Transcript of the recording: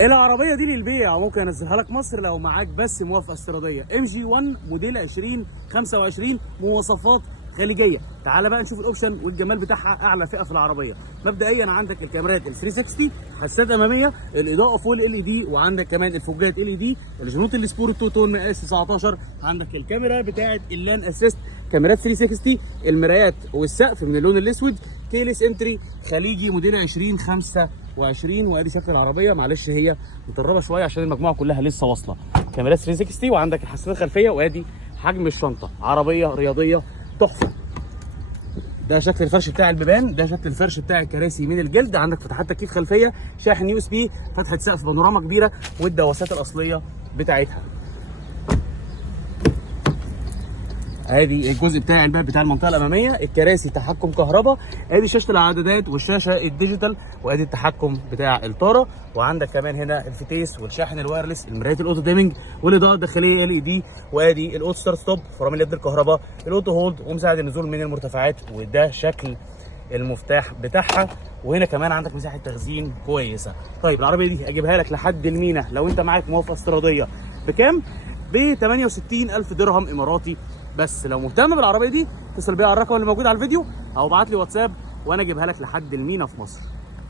العربيه دي للبيع، ممكن انزلها لك مصر لو معاك بس موافقه استيراديه. ام جي 1 موديل 2025، مواصفات خليجيه. تعال بقى نشوف الاوبشن والجمال بتاعها. اعلى فئه في العربيه مبدئيا عندك الكاميرات ال 360، حساسات اماميه، الاضاءه فول ال اي دي، وعندك كمان الفوجات ال اي دي، الجنوط السبورت تو تون مقاس 19. عندك الكاميرا بتاعه اللان اسيست، كاميرات 360، المرايات والسقف من اللون الاسود، كيلس انتري خليجي موديل 2025. وادي شكل العربيه، معلش هي مطربه شويه عشان المجموعه كلها لسه واصله. كاميرات 360، وعندك الحساسات الخلفيه، وادي حجم الشنطه. عربيه رياضيه تحفه. ده شكل الفرش بتاع البيبان، ده شكل الفرش بتاع الكراسي من الجلد. عندك فتحات تكييف خلفيه، شاحن يو اس بي، فتحه سقف بانوراما كبيره، والدواسات الاصليه بتاعتها. ادي الجزء بتاع الباب بتاع المنطقه الاماميه، الكراسي تحكم كهرباء، ادي شاشه العدادات والشاشه الديجيتال، وادي التحكم بتاع الطاره. وعندك كمان هنا الفتيس والشاحن الوايرلس، المرايات الاوتو ديمنج، والاضاءه الداخليه ال اي دي، وادي الاوتو ستارت ستوب، فرامل يد الكهرباء، الاوتو هولد، ومساعد النزول من المرتفعات. وده شكل المفتاح بتاعها. وهنا كمان عندك مساحه تخزين كويسه. طيب العربيه دي اجيبها لك لحد المينا لو انت معاك موافقه استيراديه بكام؟ ب 68,000 درهم اماراتي. بس لو مهتم بالعربيه دي اتصل بيا على الرقم اللي موجود على الفيديو، او ابعت لي واتساب وانا اجيبها لك لحد المينا في مصر.